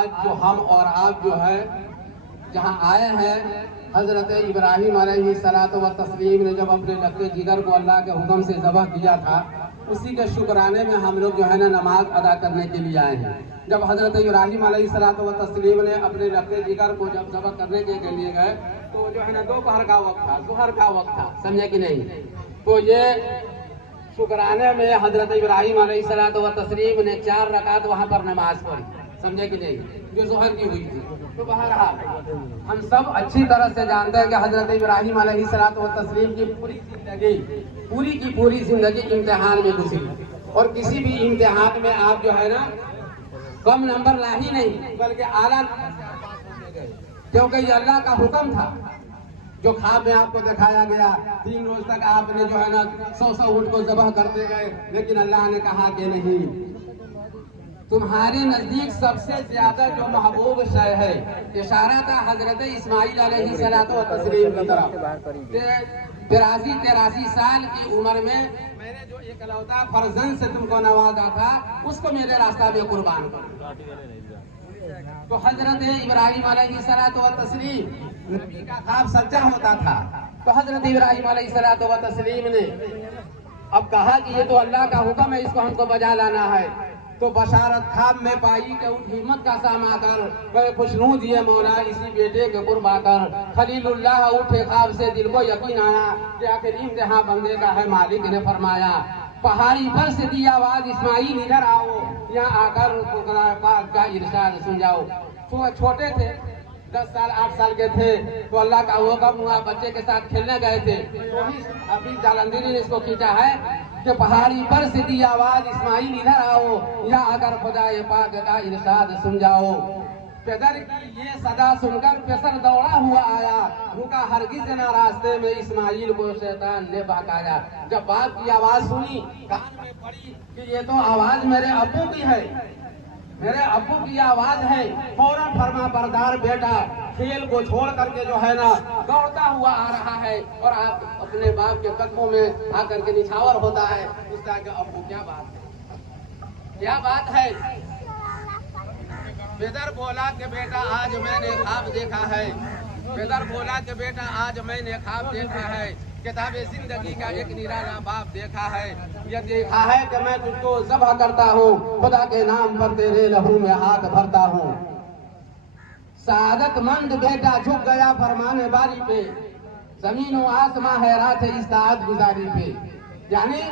آج جو ہم اور آپ جو ہے جہاں آئے ہیں، حضرت ابراہیم علیہ الصلوۃ والتسلیم نے جب اپنے لقے جگر کو اللہ کے حکم سے ذبح کیا تھا، اسی کے شکرانے میں ہم لوگ جو ہے نا نماز ادا کرنے کے لیے آئے ہیں۔ جب حضرت ابراہیم علیہ الصلوۃ والتسلیم نے اپنے لقے جگر کو جب ذبح کرنے کے لیے گئے تو جو ہے نا دوپہر کا وقت تھا، ظہر کا وقت تھا، سمجھے کہ نہیں؟ تو یہ شکرانے میں حضرت ابراہیم علیہ الصلوۃ والتسلیم نے 4 رکعت وہاں پر نماز پڑھی، سمجھے کہ نہیں؟ جو ظہر کی ہوئی تھی۔ تو بہرحال ہم سب اچھی طرح سے جانتے ہیں کہ حضرت ابراہیم علیہ الصلوۃ والتسلیم کی پوری زندگی امتحان میں گزری، اور کسی بھی امتحان میں آپ جو ہے نا کم نمبر لا ہی نہیں بلکہ اعلیٰ نمبر سے آپ پاس ہوتے گئے، کیونکہ یہ اللہ کا حکم تھا جو خواب میں آپ کو دکھایا گیا۔ 3 روز تک آپ نے جو ہے نا 100 اونٹ کو ذبح کرتے گئے، لیکن اللہ نے کہا کہ نہیں، تمہارے نزدیک سب سے زیادہ جو محبوب شے ہے، اشارہ تھا حضرت اسماعیل علیہ الصلوۃ والتسلیم کی طرف۔ 83 سال کی عمر میں میں نے جو اکلوتا فرزند سے تم کو نوازا تھا، اس کو میرے راستہ میں قربان کر۔ تو حضرت ابراہیم علیہ الصلوۃ والتسلیم نبی کا خواب سچا ہوتا تھا، تو حضرت ابراہیم علیہ الصلوۃ والتسلیم نے اب کہا کہ یہ تو اللہ کا حکم ہے، اس کو ہم کو بجا لانا ہے۔ تو بشارت خواب میں پائی کہ اٹھ ہمت کا ساما کر، بڑے خوشنود یہ مولا اسی بیٹے کے قرب آ کر۔ خلیل اللہ اٹھے خواب سے، دل کو یقین آیا کہ آخر امتحان بندے کا ہے، مالک نے فرمایا پہاڑی پر سے دی آواز اسماعیل ادھر آؤ، یہاں آ کر پاک کا ارشاد سن جاؤ۔ تو چھوٹے تھے، 10 سال 8 سال کے تھے، تو اللہ کا حکم ہوا، بچے کے ساتھ کھیلنے گئے تھے، تو ابھی جالندری نے اس کو کھینچا ہے کہ پہاڑی پر سے دی آواز اسماعیل ادھر آؤ، یہاں اگر خدا پاک کا ارشاد سن جاؤ۔ پدر کی یہ صدا سن کر پسر دوڑا ہوا آیا، رکا ہرگز نہ راستے میں، اسماعیل کو شیطان نے بہکایا۔ جب باپ کی آواز سنی، کان میں پڑی کہ یہ تو آواز میرے ابو کی ہے، میرے ابو کی آواز ہے، فوراً فرما بردار بیٹا کھیل کو چھوڑ کر کے جو ہے نا دوڑتا ہوا آ رہا ہے، اور آپ اپنے باپ کے قدموں میں آ کر کے نچھاور ہوتا ہے۔ اس طرح کے ابو کیا بات ہے، کیا بات ہے؟ پیدر بولا کہ بیٹا آج میں نے خواب دیکھا ہے، پیدر بولا کہ بیٹا آج میں نے خواب دیکھا ہے، کتاب زندگی کا ایک نرالا باپ دیکھا ہے، یہ دیکھا ہے کہ میں تجھ کو ذبح کرتا ہوں، خدا کے نام پر تیرے لہو میں ہاتھ بھرتا ہوں۔ سعادت مند بیٹا جھک گیا فرمان باری پہ، زمین و آسماں حیرات ہے اطاعت گزاری پہ۔ یعنی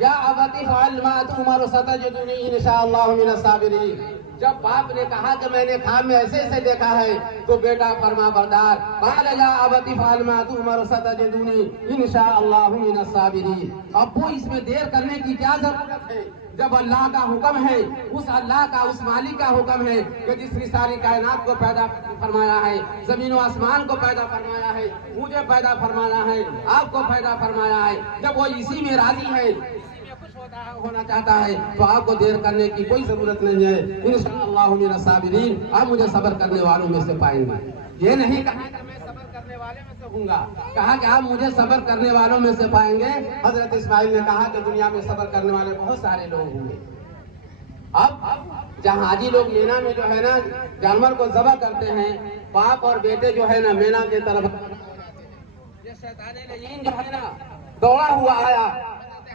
یا ابتی فعل ما تؤمر ستجدنی انشاءاللہ من الصابرین۔ جب باپ نے کہا کہ میں نے خواب میں ایسے ایسے دیکھا ہے، تو بیٹا فرما بردار، قال یا ابتی فعل ما تؤمر ستجدنی انشاءاللہ من الصابرین۔ ابو اس میں دیر کرنے کی کیا ضرورت ہے؟ جب اللہ کا حکم ہے، اس اللہ کا، اس مالک کا حکم ہے کہ جس نے ساری کائنات کو پیدا فرمایا ہے، زمین و آسمان کو پیدا فرمایا ہے، مجھے پیدا فرمایا ہے، آپ کو پیدا فرمایا ہے، جب وہ اسی میں راضی ہے، اسی میں خوش ہونا چاہتا ہے، تو آپ کو دیر کرنے کی کوئی ضرورت نہیں ہے۔ انشاءاللہ من الصابرین، آپ مجھے صبر کرنے والوں میں سے پائیں گے۔ یہ نہیں کہا کہ میں صبر کرنے والے میں سے ہوں گا، کہا کہ آپ مجھے صبر کرنے والوں میں سے پائیں گے۔ حضرت اسماعیل نے کہا کہ دنیا میں صبر کرنے والے بہت سارے لوگ ہوں گے۔ اب جہاں حاجی لوگ مینا میں جو ہے نا جانور کو ذبح کرتے ہیں، باپ اور بیٹے جو ہے نا مینا کی طرف، یہ شیطان لعین جو ہے نا دوڑا ہوا آیا،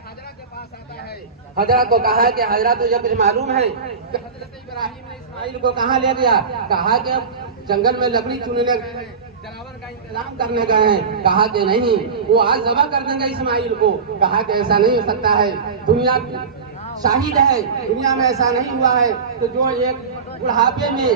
حضرت کے پاس آتا ہے، حضرت کو کہا کہ حضرت تجھے کچھ معلوم ہے کہ حضرت ابراہیم نے اسماعیل کو کہاں لے گیا؟ کہا کہ جنگل میں لکڑی چننے گئے ہیں، جانور کا انتظام کرنے گئے ہیں۔ کہا کہ نہیں، وہ آج ذبح کر دیں گے اسماعیل کو۔ کہا کہ ایسا نہیں ہو سکتا ہے، دنیا شاہد ہے، دنیا میں ایسا نہیں ہوا ہے کہ جو ایک بڑھاپے میں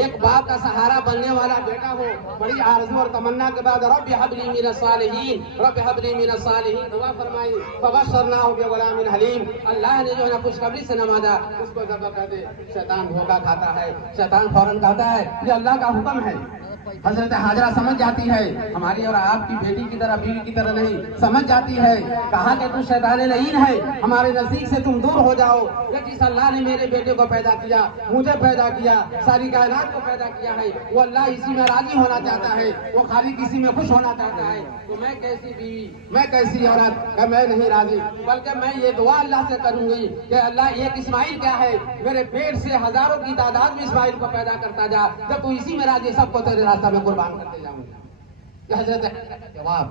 ایک باپ کا سہارا بننے والا بیٹا ہو، بڑی آرزو اور تمنا کے بعد رب حب لی من الصالحین، رب حب لی من الصالحین دعا فرمائی، فبشرناہ بغلام حلیم۔ اللہ نے جو ہے نا خوشخبری سے نوازا، اس کو ذبح کر دے۔ شیطان دھوکہ کھاتا ہے، شیطان فوراً کہتا ہے یہ اللہ کا حکم ہے، حضرت حاجرہ سمجھ جاتی ہے، ہماری اور آپ کی بیٹی کی طرح، بیوی کی طرح نہیں، سمجھ جاتی ہے، کہا کہ تو شیطان لعین ہے، ہمارے نزدیک سے تم دور ہو جاؤ۔ کہ جس اللہ نے میرے بیٹے کو پیدا کیا، مجھے پیدا کیا، ساری کائنات کو پیدا کیا ہے، وہ اللہ اسی میں راضی ہونا چاہتا ہے، وہ خالق اسی میں خوش ہونا چاہتا ہے، تو میں کیسی بیوی، میں کیسی عورت کہ میں نہیں راضی، بلکہ میں یہ دعا اللہ سے کروں گی کہ اللہ ایک اسماعیل کیا ہے، میرے پیٹ سے ہزاروں کی تعداد میں اسماعیل کو پیدا کرتا جا، جب تو اسی میں راضی سب کو تیرے راستہ میں قربان کرتے جاؤں گا۔ حضرت جواب،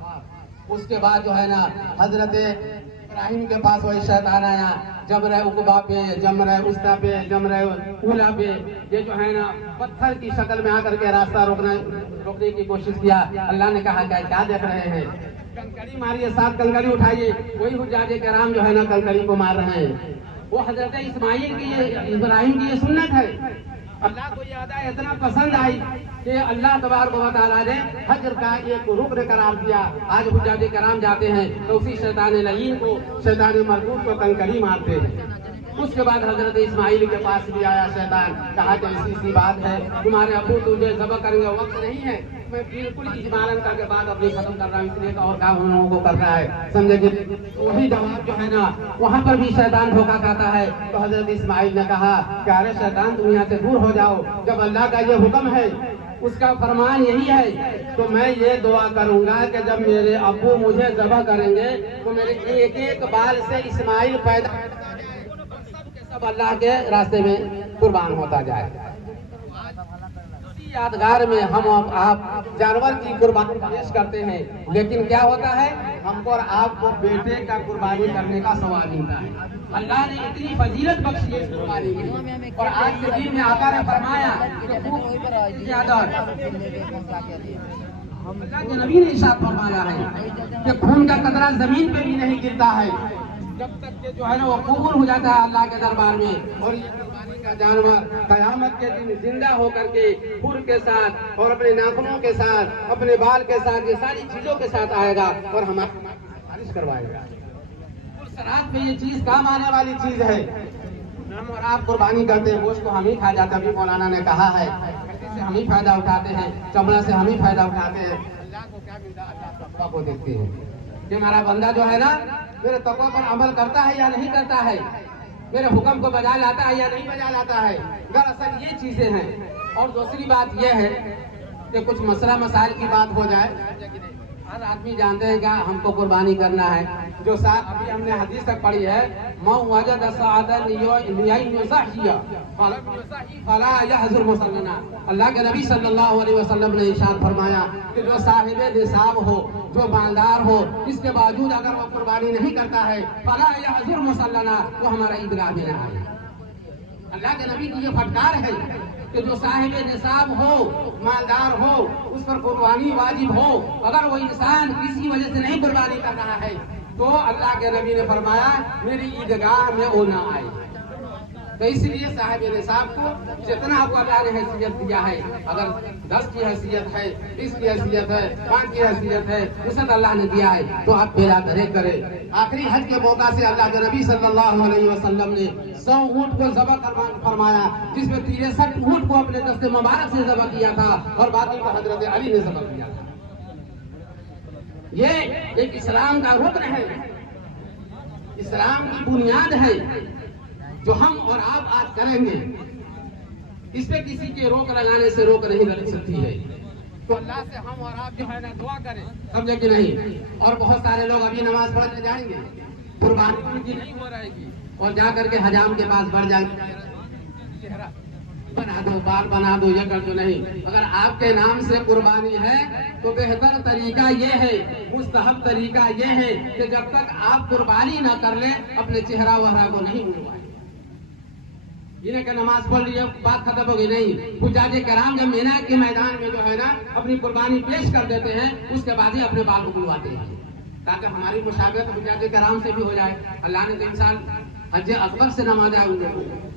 اس کے بعد جو ہے نا حضرت ابراہیم کے پاس وہی شیطان آیا، جمرہ عقبہ پہ، جمرہ وسطیٰ پہ، جمرہ اولیٰ پہ، یہ جو ہے نا پتھر کی شکل میں آ کر کے راستہ روکنے کی کوشش کیا۔ اللہ نے کہا کہ کیا دیکھ رہے ہیں، کنکری ماریے، 7 کنکری اٹھائیے، وہی حجاج کرام جو ہے نا کنکری کو مار رہے ہیں۔ وہ حضرت اسماعیل کی، ابراہیم کی یہ سنت ہے۔ اللہ کو یہ ادا اتنا پسند آئی کہ اللہ تبارک و تعالیٰ نے حجر کا ایک رکن قرار دیا۔ آج حجاج کرام جاتے ہیں تو اسی شیطان لعین کو، شیطان مردود کو کنکری مارتے ہیں۔ اس کے بعد حضرت اسماعیل کے پاس بھی آیا شیطان، کہا کہ ایسی سی بات ہے، تمہارے ابو تجھے ذبح کریں گے، وقت نہیں ہے، میں بالکل اجمالاً کر کے بعد اپنی ختم کر رہا ہوں، اس لیے اور کام ہم لوگوں کو کرنا ہے، سمجھے کہ وہی جواب جو ہے نا وہاں پر بھی شیطان دھوکہ کھاتا ہے۔ تو حضرت اسماعیل نے کہا کہ ارے شیطان تم یہاں سے دور ہو جاؤ، جب اللہ کا یہ حکم ہے، اس کا فرمان یہی ہے، تو میں یہ دعا کروں گا کہ جب میرے ابو مجھے ذبح کریں گے تو میرے ایک ایک بال سے اسماعیل پیدا سب اللہ کے راستے میں قربان ہوتا جائے۔ اسی یادگار میں ہم آپ جانور کی قربانی پیش کرتے ہیں، لیکن کیا ہوتا ہے، ہم کو اور آپ کو بیٹے کا قربانی کرنے کا ثواب ملتا ہے۔ اللہ نے اتنی فضیلت بخشی ہے اس قربانی کی، اور آج کے دن میں آقا نے فرمایا کہ اللہ کے نبی نے ارشاد فرمایا ہے کہ خون کا قطرہ زمین پہ بھی نہیں گرتا ہے جب تک کہ جو ہے نا وہ قبول ہو جاتا ہے اللہ کے دربار میں، اور یہ قربانی کا جانور قیامت کے دن زندہ ہو کر کے پھر کے ساتھ اور اپنے ناخنوں کے ساتھ، اپنے بال کے ساتھ، یہ ساری چیزوں کے ساتھ آئے گا اور ہماری خارج کروائے گا۔ سرات میں یہ چیز کام آنے والی چیز ہے۔ ہم اور آپ قربانی کرتے ہیں، گوشت کو ہم ہی کھا جاتے ہیں، ابھی مولانا نے کہا ہے، ہڈی سے ہم ہی فائدہ اٹھاتے ہیں، چمڑا سے ہم ہی فائدہ اٹھاتے ہیں۔ اللہ کو کیا ملتا ہے، اللہ تقویٰ کو دیکھتے ہیں کہ ہمارا بندہ جو ہے نا میرے تقویٰ پر عمل کرتا ہے یا نہیں کرتا ہے، میرے حکم کو بجا لاتا ہے یا نہیں بجا لاتا ہے۔ دراصل یہ چیزیں ہیں۔ اور دوسری بات یہ ہے کہ کچھ مسئلہ مسائل کی بات ہو جائے، ہر آدمی جانتے ہیں کہ ہم کو قربانی کرنا ہے۔ جو ساتھ ابھی ہم نے حدیث تک پڑھی ہے، مَنْ وَجَدَ سَاعَةً لِيُضَحِّيَ فَلَا يَحْضُرْ مُصَلَّنَا۔ اللہ کے نبی صلی اللہ علیہ وسلم نے ارشاد فرمایا کہ جو صاحب نصاب ہو، جو مالدار ہو، اس کے باوجود اگر وہ قربانی نہیں کرتا ہے، فَلَا يَحْضُرْ مُصَلَّنَا، وہ ہمارا عیدگاہ میں نہ آئے۔ اللہ کے نبی کی یہ پھٹکار ہے کہ جو صاحب نصاب ہو، مالدار ہو، اس پر قربانی واجب ہو، اگر وہ انسان کسی وجہ سے نہیں قربانی کر رہا ہے تو اللہ کے نبی نے فرمایا میری عیدگاہ میں وہ نہ آئے۔ تو اس لیے صاحب نصاب کو جتنا آپ کو اللہ نے حیثیت دیا ہے، اگر 10 کی حیثیت ہے، 20 کی حیثیت ہے، 5 کی حیثیت ہے، وسعت اللہ نے دیا ہے تو آپ پیدا کرے۔ آخری حج کے موقع سے اللہ کے نبی صلی اللہ علیہ وسلم نے 100 اونٹ کو ذبح فرمایا، جس میں 63 اونٹ کو اپنے دست مبارک سے ذبح کیا تھا اور باقی کو حضرت علی نے ذبح کیا تھا۔ یہ ایک اسلام کا رکن ہے، اسلام کی بنیاد ہے جو ہم اور آپ آج کریں گے۔ اس پہ کسی کے روک لگانے سے روک نہیں لگ سکتی ہے۔ تو اللہ سے ہم اور آپ جو ہے نا دعا کریں، سمجھے کہ نہیں؟ اور بہت سارے لوگ ابھی نماز پڑھنے جائیں گے، قربانی ان کی نہیں ہو رہے گی، اور جا کر کے حجام کے پاس بڑھ جائیں گے، چہرہ بنا دو، بال بنا دو، یہ کر دو۔ نہیں، اگر آپ کے نام سے قربانی ہے تو بہتر طریقہ یہ ہے، مستحب طریقہ یہ ہے کہ جب تک آپ قربانی نہ کر لیں اپنے چہرہ وہرہ کو نہیں منڈوائیں۔ جنہیں کہ نماز پڑھ لی بات ختم ہو گئی، نہیں۔ حجاج کرام جب مینا کے میدان میں جو ہے نا اپنی قربانی پیش کر دیتے ہیں، اس کے بعد ہی اپنے بال کو منڈواتے ہیں تاکہ ہماری مشابہت حجاج کرام سے بھی ہو جائے۔ اللہ نے تو انسان حج اکبر سے نوازا ان لوگوں کو۔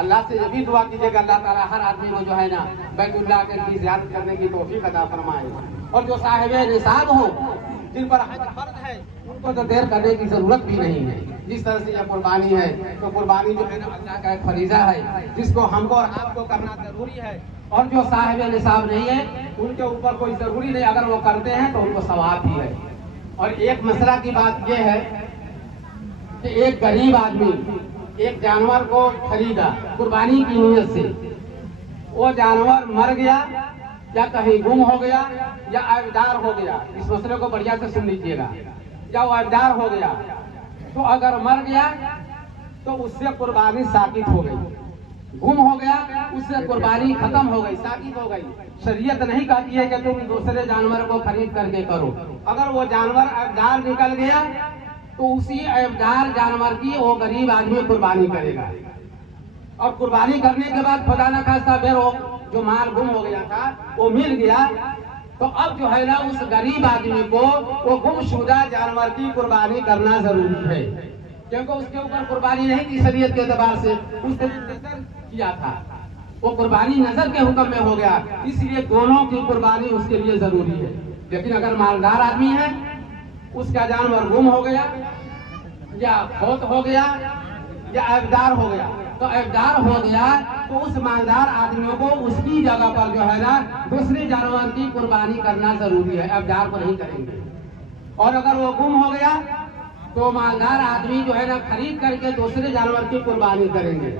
اللہ سے یہ بھی دعا کیجیے کہ اللہ تعالیٰ ہر آدمی کو جو ہے نا بیت اللہ کی زیارت کرنے کی توفیق عطا فرمائے، اور جو صاحب نصاب ہو، جن پر حج فرض ہے ان کو تو دیر کرنے کی ضرورت بھی نہیں ہے. جس طرح سے یہ قربانی ہے تو قربانی جو ہے نا اللہ کا ایک فریضہ ہے جس کو ہم کو اور آپ کو کرنا ضروری ہے. اور جو صاحب نصاب نہیں ہے ان کے اوپر کوئی ضروری نہیں, اگر وہ کرتے ہیں تو ان کو ثواب بھی ہے. اور ایک مسئلہ کی بات یہ ہے کہ ایک غریب آدمی ایک جانور کو خریدا قربانی کی نیت سے, وہ جانور مر گیا یا کہیں گم ہو گیا یا عیبدار ہو گیا, اس مسئلے کو بڑھیا سے سن لیجیے گا, یا وہ عیبدار ہو گیا تو اگر مر گیا تو اس سے قربانی ساقط ہو گئی, گم ہو گیا اس سے قربانی ختم ہو گئی, ساقط ہو گئی. شریعت نہیں کہتی ہے کہ تم دوسرے جانور کو خرید کر کے کرو. اگر وہ جانور عیبدار نکل گیا تو اسی عیبدار جانور کی وہ غریب آدمی قربانی کرے گا. اور قربانی کرنے کے بعد خدا نہ خواستہ پھر وہ جو مال گم ہو گیا تھا وہ مل گیا تو اب جو ہے نا اس غریب آدمی کو وہ گم شدہ جانور کی قربانی کرنا ضروری ہے, کیونکہ اس کے اوپر قربانی نہیں تھی شریعت کے اعتبار سے, اس نے نظر کیا تھا, وہ قربانی نظر کے حکم میں ہو گیا, اس لیے دونوں کی قربانی اس کے لیے ضروری ہے. لیکن اگر مالدار آدمی ہے اس کا جانور گم ہو گیا یا فوت ہو گیا یا عیبدار ہو گیا, تو عیبدار ہو گیا تو اس مالدار آدمیوں کو اس کی جگہ پر جو ہے نا دوسرے جانور کی قربانی کرنا ضروری ہے, عیبدار کو نہیں کریں گے. اور اگر وہ گم ہو گیا تو مالدار آدمی جو ہے نا خرید کر کے دوسرے جانور کی قربانی کریں گے.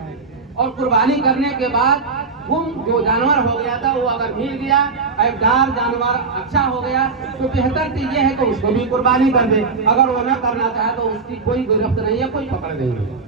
اور قربانی کرنے کے بعد گم جو جانور ہو گیا تھا وہ اگر مل گیا, عیبدار جانور اچھا ہو گیا تو بہتر تو یہ ہے کہ اس کو بھی قربانی کر دے. اگر وہ نہ کرنا چاہے تو اس کی کوئی گرفت نہیں ہے, کوئی پکڑ نہیں ہے.